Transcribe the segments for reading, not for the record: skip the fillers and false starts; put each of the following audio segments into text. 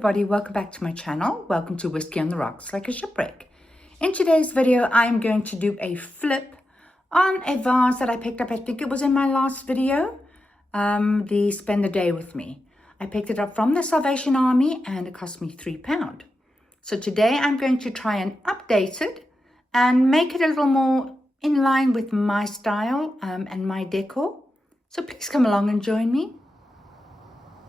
everybody, welcome back to my channel. Welcome to Whiskey on the Rocks Like a Shipwreck. In today's video, I'm going to do a flip on a vase that I picked up. I think it was in my last video, the Spend the Day With Me. I picked it up from the Salvation Army and it cost me £3. So today I'm going to try and update it and make it a little more in line with my style and my decor. So please come along and join me.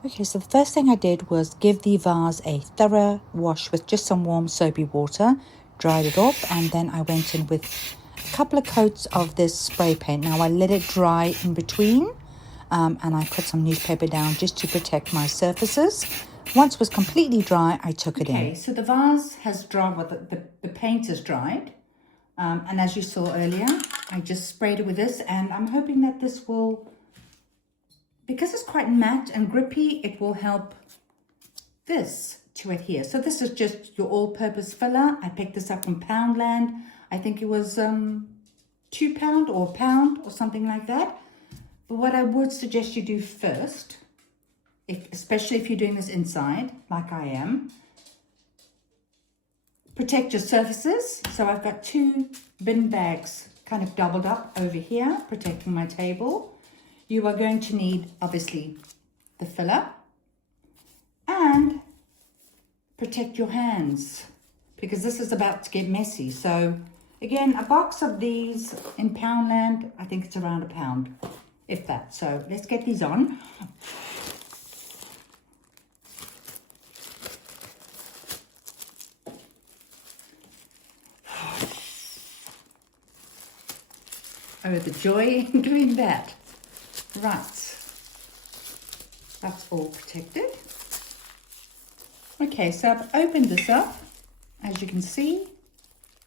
Okay, so the first thing I did was give the vase a thorough wash with just some warm soapy water, dried it off, and then I went in with a couple of coats of this spray paint. Now I let it dry in between and I put some newspaper down just to protect my surfaces. Once it was completely dry, I took it in. Okay, so the vase has dried, well, the paint is dried. And as you saw earlier, I just sprayed it with this, and I'm hoping that this will, because it's quite matte and grippy, it will help this to adhere. So this is just your all-purpose filler. I picked this up from Poundland. I think it was £2 or £1 or something like that. But what I would suggest you do first, especially if you're doing this inside, like I am, protect your surfaces. So I've got 2 bin bags kind of doubled up over here, protecting my table. You are going to need, obviously, the filler and protect your hands because this is about to get messy. So again, a box of these in Poundland, I think it's around £1, if that. So let's get these on. Oh, the joy in doing that. Right, that's all protected. Okay, so I've opened this up, as you can see.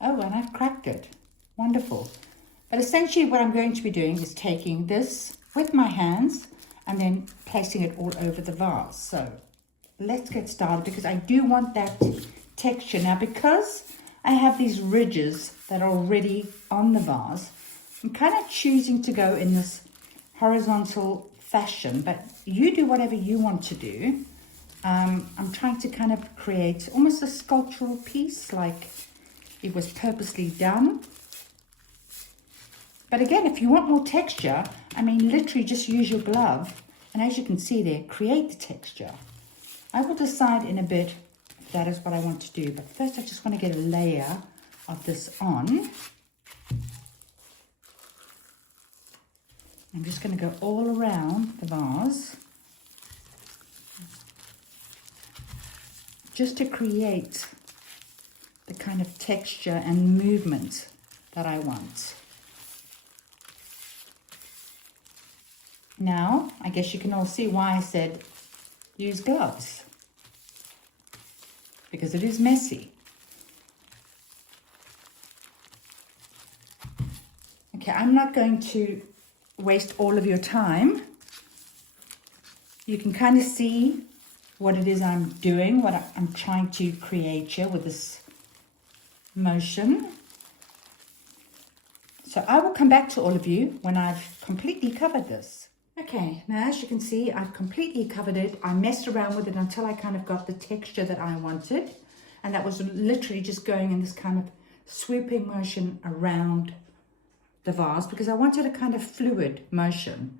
Oh, and I've cracked it. Wonderful. But essentially what I'm going to be doing is taking this with my hands and then placing it all over the vase. So let's get started because I do want that texture. Now, because I have these ridges that are already on the vase, I'm kind of choosing to go in this horizontal fashion, but you do whatever you want to do. I'm trying to kind of create almost a sculptural piece, like it was purposely done. But again, if you want more texture, I mean, literally just use your glove, and as you can see there, create the texture. I will decide in a bit if that is what I want to do, but first I just want to get a layer of this on. I'm just going to go all around the vase just to create the kind of texture and movement that I want. Now, I guess you can all see why I said use gloves, because it is messy. Okay, I'm not going to waste all of your time. You can kind of see what it is I'm doing, what I'm trying to create here with this motion. So I will come back to all of you when I've completely covered this. Okay, now as you can see, I've completely covered it. I messed around with it until I kind of got the texture that I wanted. And that was literally just going in this kind of swooping motion around the vase because I wanted a kind of fluid motion.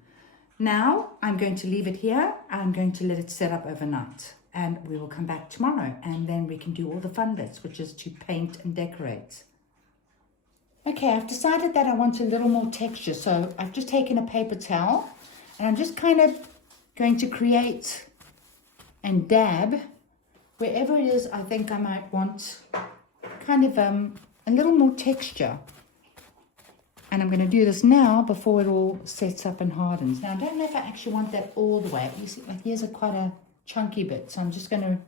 Now I'm going to leave it here. I'm going to let it set up overnight and we will come back tomorrow and then we can do all the fun bits, which is to paint and decorate. Okay, I've decided that I want a little more texture. So I've just taken a paper towel and I'm just kind of going to create and dab wherever it is I think I might want kind of a little more texture. And I'm going to do this now before it all sets up and hardens. Now, I don't know if I actually want that all the way. You see, like here's quite a chunky bit. So I'm just going to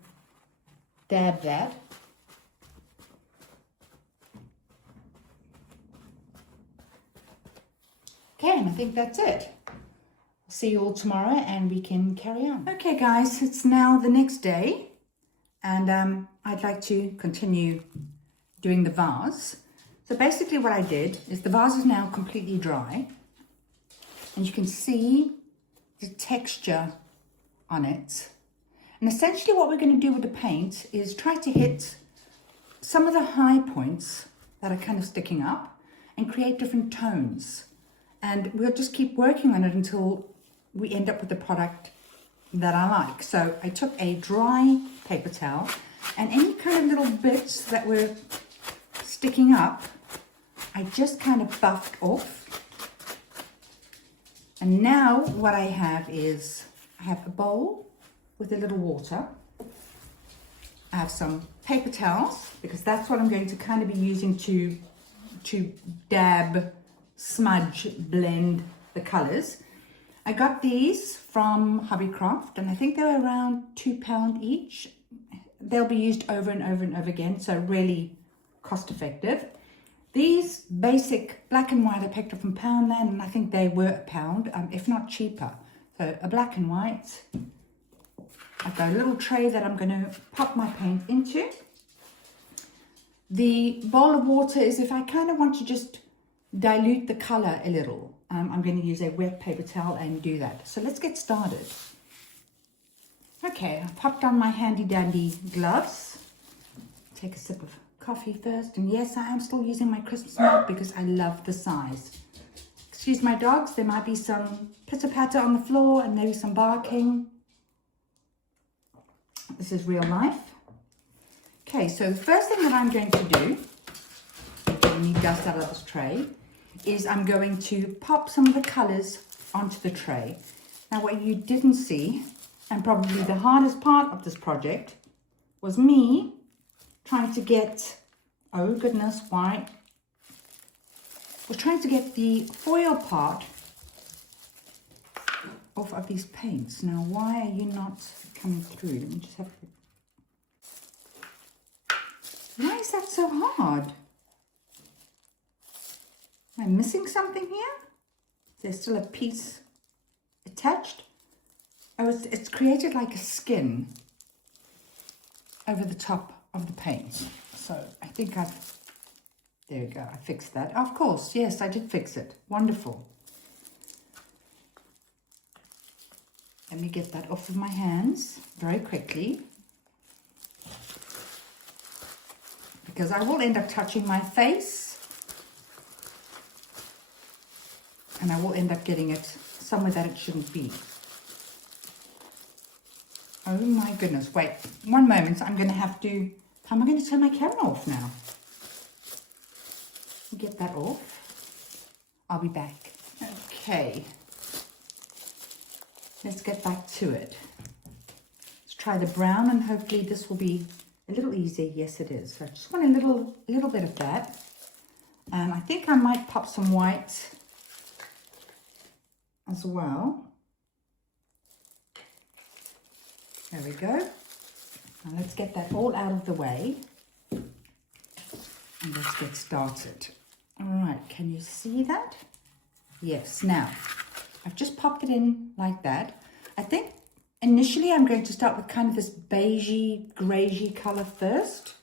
dab that. Okay, and I think that's it. I'll see you all tomorrow and we can carry on. Okay, guys, it's now the next day. And I'd like to continue doing the vase. So basically what I did is the vase is now completely dry and you can see the texture on it. And essentially what we're going to do with the paint is try to hit some of the high points that are kind of sticking up and create different tones. And we'll just keep working on it until we end up with the product that I like. So I took a dry paper towel, and any kind of little bits that were sticking up, I just kind of buffed off. And now what I have is, I have a bowl with a little water. I have some paper towels, because that's what I'm going to kind of be using to dab, smudge, blend the colors. I got these from Hobbycraft, and I think they were around £2 each. They'll be used over and over and over again, so really cost effective. These basic black and white I picked up from Poundland, and I think they were £1, if not cheaper. So a black and white. I've got a little tray that I'm going to pop my paint into. The bowl of water is if I kind of want to just dilute the color a little. I'm going to use a wet paper towel and do that. So let's get started. Okay, I've popped on my handy dandy gloves. Take a sip of coffee first. And yes, I am still using my Christmas mug because I love the size. Excuse my dogs, there might be some pitter patter on the floor and maybe some barking. This is real life. Okay, so the first thing that I'm going to do, getting me dust out of this tray, is I'm going to pop some of the colors onto the tray. Now what you didn't see, and probably the hardest part of this project, was me trying to get, oh goodness, why? Was trying to get the foil part off of these paints. Now why are you not coming through? Let me just have a... Why is that so hard? Am I missing something here? There's still a piece attached. Oh, it's created like a skin over the top of the paint. So I think there we go, I fixed that. Of course, yes, I did fix it. Wonderful. Let me get that off of my hands very quickly, because I will end up touching my face. And I will end up getting it somewhere that it shouldn't be. Oh my goodness, wait, one moment, I'm going to have to, how am I going to turn my camera off now? Get that off. I'll be back. Okay. Let's get back to it. Let's try the brown, and hopefully this will be a little easier. Yes, it is. So I just want a little bit of that. And I think I might pop some white as well. There we go. Now let's get that all out of the way and let's get started. All right, can you see that? Yes. Now I've just popped it in like that. I think initially I'm going to start with kind of this beigey, greigey color first,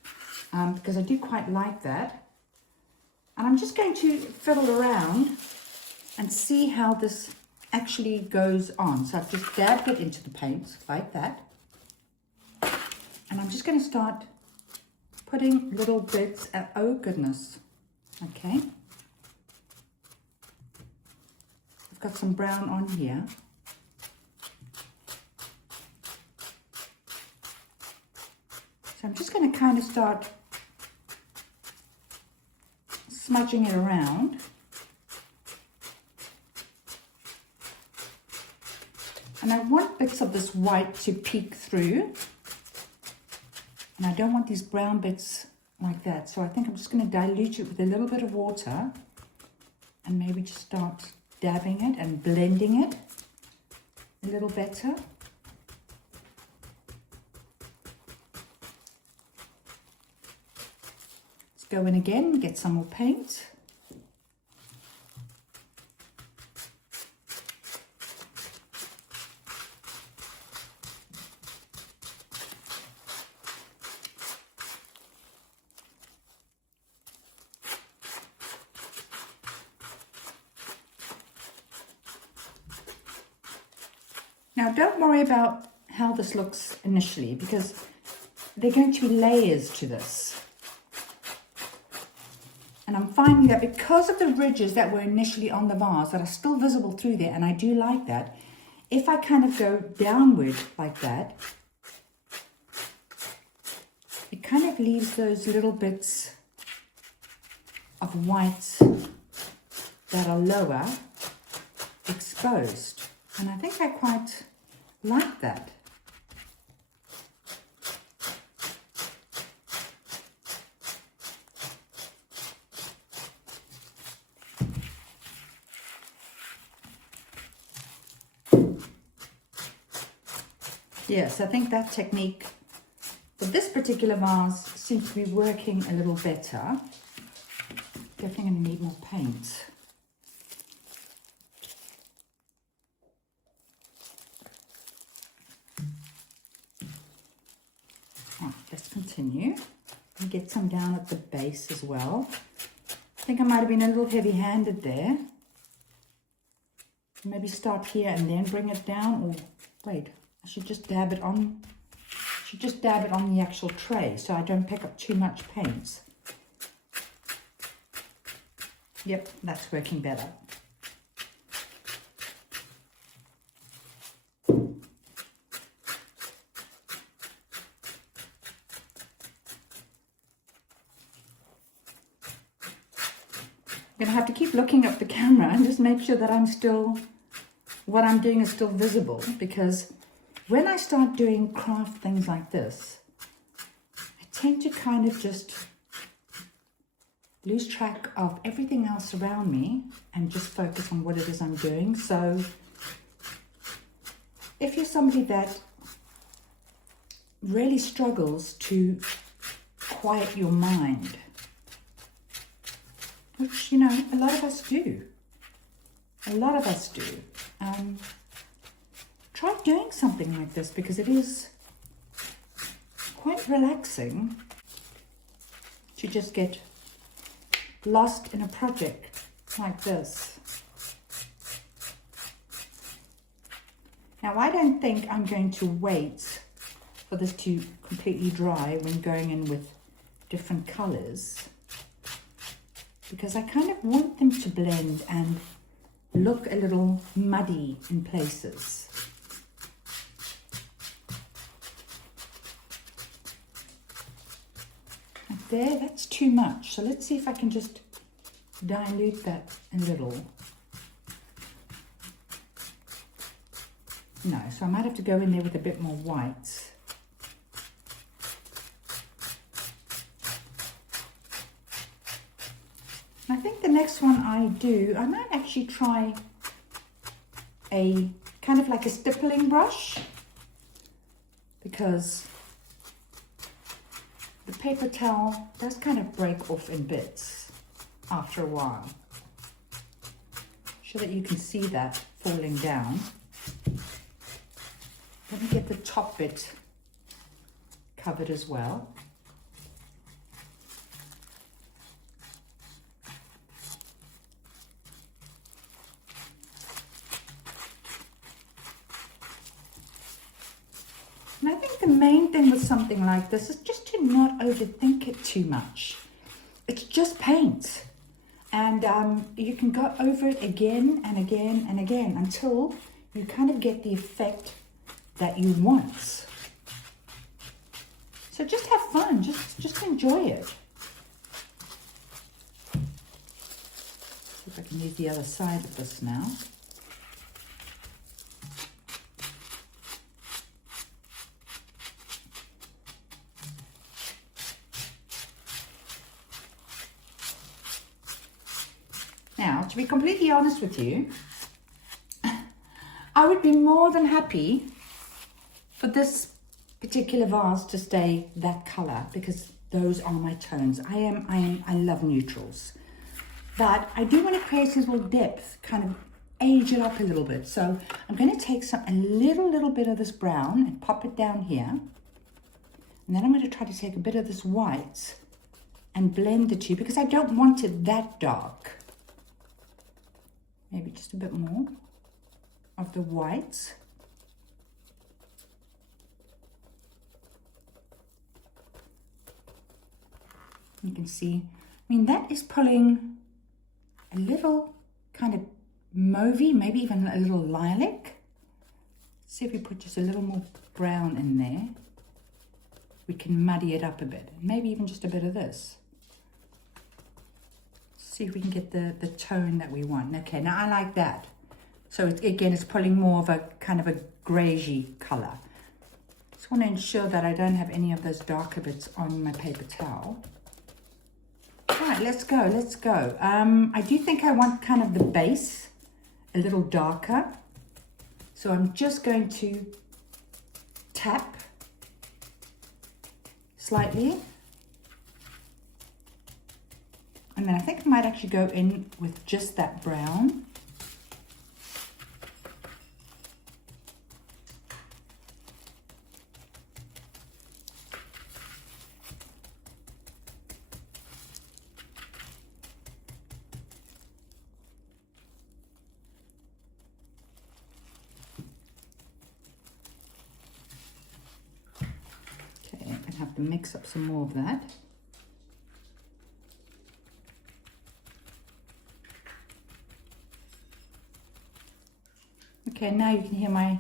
because I do quite like that. And I'm just going to fiddle around and see how this actually goes on. So I've just dabbed it into the paint like that. And I'm just going to start putting little bits, oh goodness, okay. I've got some brown on here. So I'm just going to kind of start smudging it around. And I want bits of this white to peek through. And I don't want these brown bits like that. So I think I'm just going to dilute it with a little bit of water. And maybe just start dabbing it and blending it a little better. Let's go in again, get some more paint. Now, don't worry about how this looks initially, because there are going to be layers to this. And I'm finding that because of the ridges that were initially on the vase that are still visible through there, and I do like that, if I kind of go downward like that, it kind of leaves those little bits of white that are lower exposed. And I think I quite like that. Yes, I think that technique for this particular vase seems to be working a little better. Definitely going to need more paint. Right, let's continue and get some down at the base as well. I think I might have been a little heavy-handed there. Maybe start here and then bring it down, or wait, I should just dab it on. The actual tray so I don't pick up too much paint. Yep, that's working better. I'm going to have to keep looking up the camera and just make sure that what I'm doing is still visible, because when I start doing craft things like this, I tend to kind of just lose track of everything else around me and just focus on what it is I'm doing. So if you're somebody that really struggles to quiet your mind, which, you know, a lot of us do. Try doing something like this, because it is quite relaxing to just get lost in a project like this. Now, I don't think I'm going to wait for this to completely dry when going in with different colors, because I kind of want them to blend and look a little muddy in places. Like there, that's too much. So let's see if I can just dilute that a little. No, so I might have to go in there with a bit more white. I think the next one I might actually try a kind of like a stippling brush, because the paper towel does kind of break off in bits after a while, so that you can see that falling down. Let me get the top bit covered as well. And I think the main thing with something like this is just to not overthink it too much. It's just paint. And you can go over it again and again and again until you kind of get the effect that you want. So just have fun, just enjoy it. See if I can use the other side of this now. Now, to be completely honest with you, I would be more than happy for this particular vase to stay that color, because those are my tones. I love neutrals, but I do want to create this little depth, kind of age it up a little bit. So I'm going to take a little bit of this brown and pop it down here, and then I'm going to try to take a bit of this white and blend the two, because I don't want it that dark. Maybe just a bit more of the white. You can see, I mean, that is pulling a little kind of mauvey, maybe even a little lilac. See if we put just a little more brown in there. We can muddy it up a bit. Maybe even just a bit of this. See if we can get the tone that we want. Okay, now I like that. So again, it's pulling more of a kind of a greyish color. Just want to ensure that I don't have any of those darker bits on my paper towel. Right, let's go, let's go. I do think I want kind of the base a little darker. So I'm just going to tap slightly. And then I think I might actually go in with just that brown. Okay, I'm gonna have to mix up some more of that. Okay, now you can hear my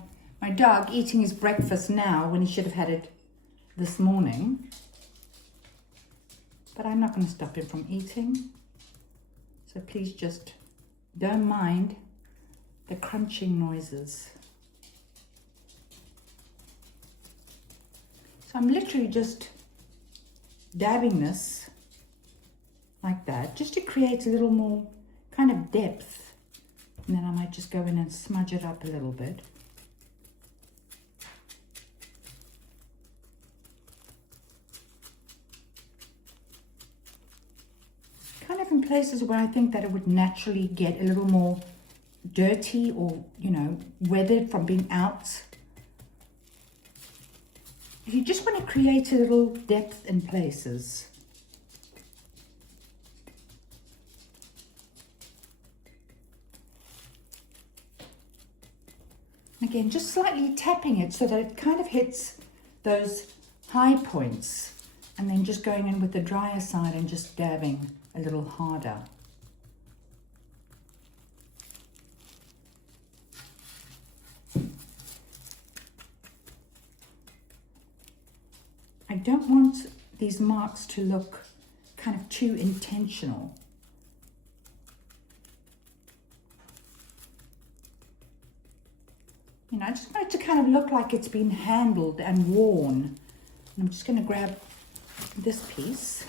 dog eating his breakfast now when he should have had it this morning. But I'm not going to stop him from eating. So please just don't mind the crunching noises. So I'm literally just dabbing this like that, just to create a little more kind of depth. And then I might just go in and smudge it up a little bit. Kind of in places where I think that it would naturally get a little more dirty or, you know, weathered from being out. If you just want to create a little depth in places. Again, just slightly tapping it so that it kind of hits those high points, and then just going in with the drier side and just dabbing a little harder. I don't want these marks to look kind of too intentional. You know, I just want it to kind of look like it's been handled and worn. And I'm just going to grab this piece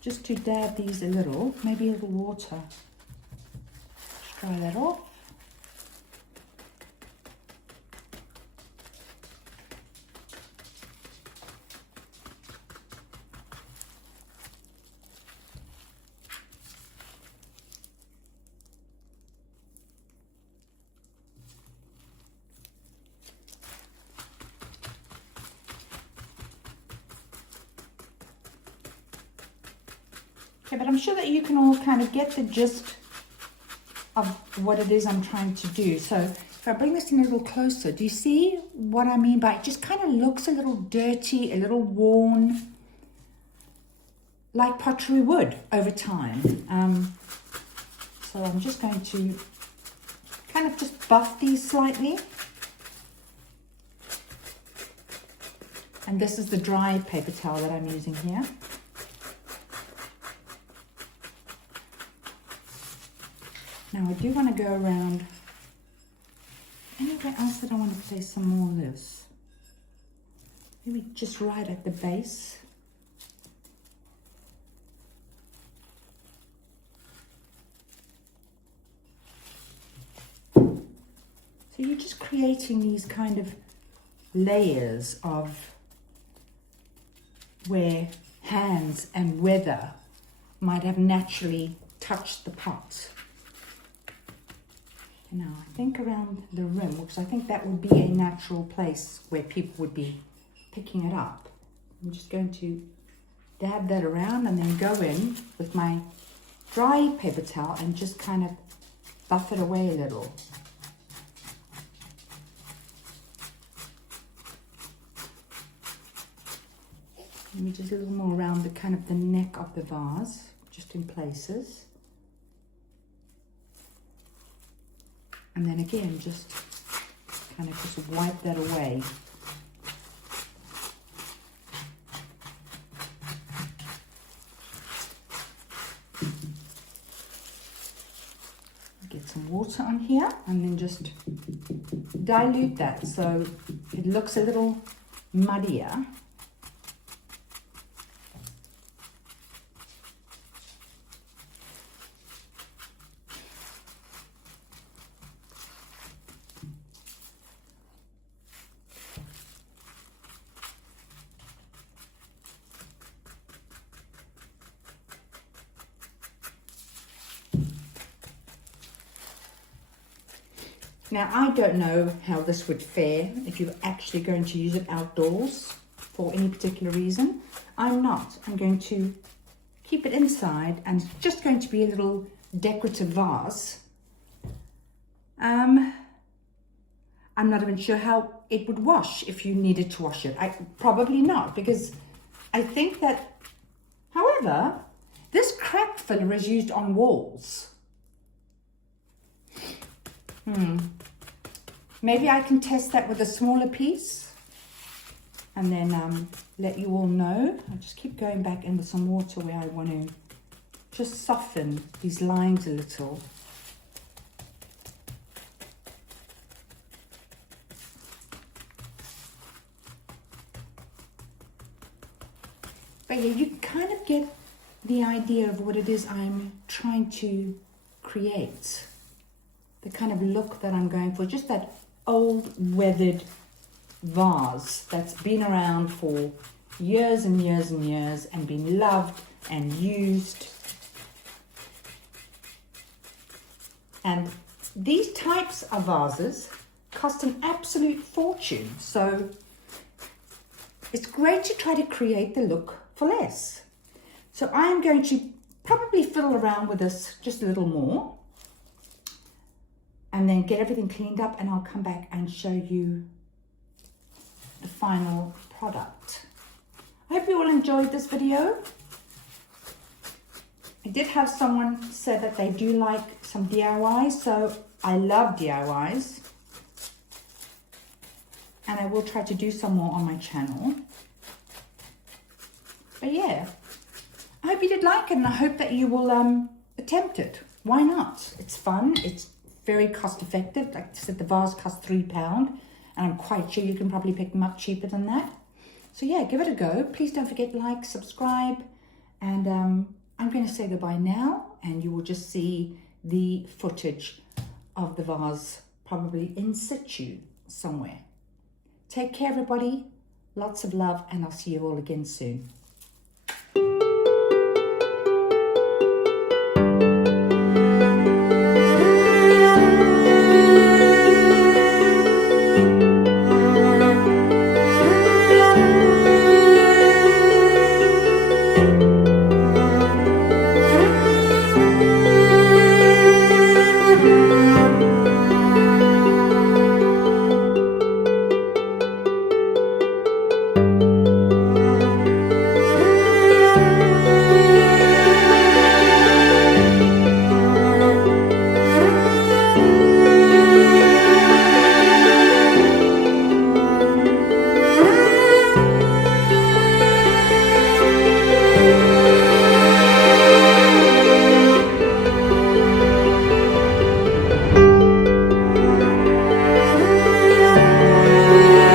just to dab these a little, maybe a little water. Just dry that off. Okay, but I'm sure that you can all kind of get the gist of what it is I'm trying to do. So if I bring this in a little closer, do you see what I mean by it just kind of looks a little dirty, a little worn, like pottery wood over time. So I'm just going to kind of just buff these slightly. And this is the dry paper towel that I'm using here. Now I do want to go around anywhere else that I want to place some more of this. Maybe just right at the base. So you're just creating these kind of layers of where hands and weather might have naturally touched the pot. Now, I think around the rim, because I think that would be a natural place where people would be picking it up. I'm just going to dab that around and then go in with my dry paper towel and just kind of buff it away a little. Let me just a little more around the kind of the neck of the vase, just in places. And then again, just kind of just wipe that away. Get some water on here and then just dilute that so it looks a little muddier. Now, I don't know how this would fare if you're actually going to use it outdoors for any particular reason. I'm not. I'm going to keep it inside and it's just going to be a little decorative vase. I'm not even sure how it would wash if you needed to wash it. Probably not, because I think that, however, this crack filler is used on walls. Maybe I can test that with a smaller piece and then let you all know. I'll just keep going back in with some water where I want to just soften these lines a little. But yeah, you kind of get the idea of what it is I'm trying to create. The kind of look that I'm going for, just that old weathered vase that's been around for years and years and years and been loved and used. And these types of vases cost an absolute fortune, so it's great to try to create the look for less. So I'm going to probably fiddle around with this just a little more and then get everything cleaned up, and I'll come back and show you the final product. I hope you all enjoyed this video. I did have someone say that they do like some DIYs, so I love DIYs. And I will try to do some more on my channel. But yeah, I hope you did like it, and I hope that you will attempt it. Why not? It's fun, it's very cost effective. Like I said, the vase cost £3, and I'm quite sure you can probably pick them up cheaper than that. So yeah, give it a go. Please don't forget to like, subscribe, and I'm going to say goodbye now, and you will just see the footage of the vase probably in situ somewhere. Take care, everybody. Lots of love, and I'll see you all again soon.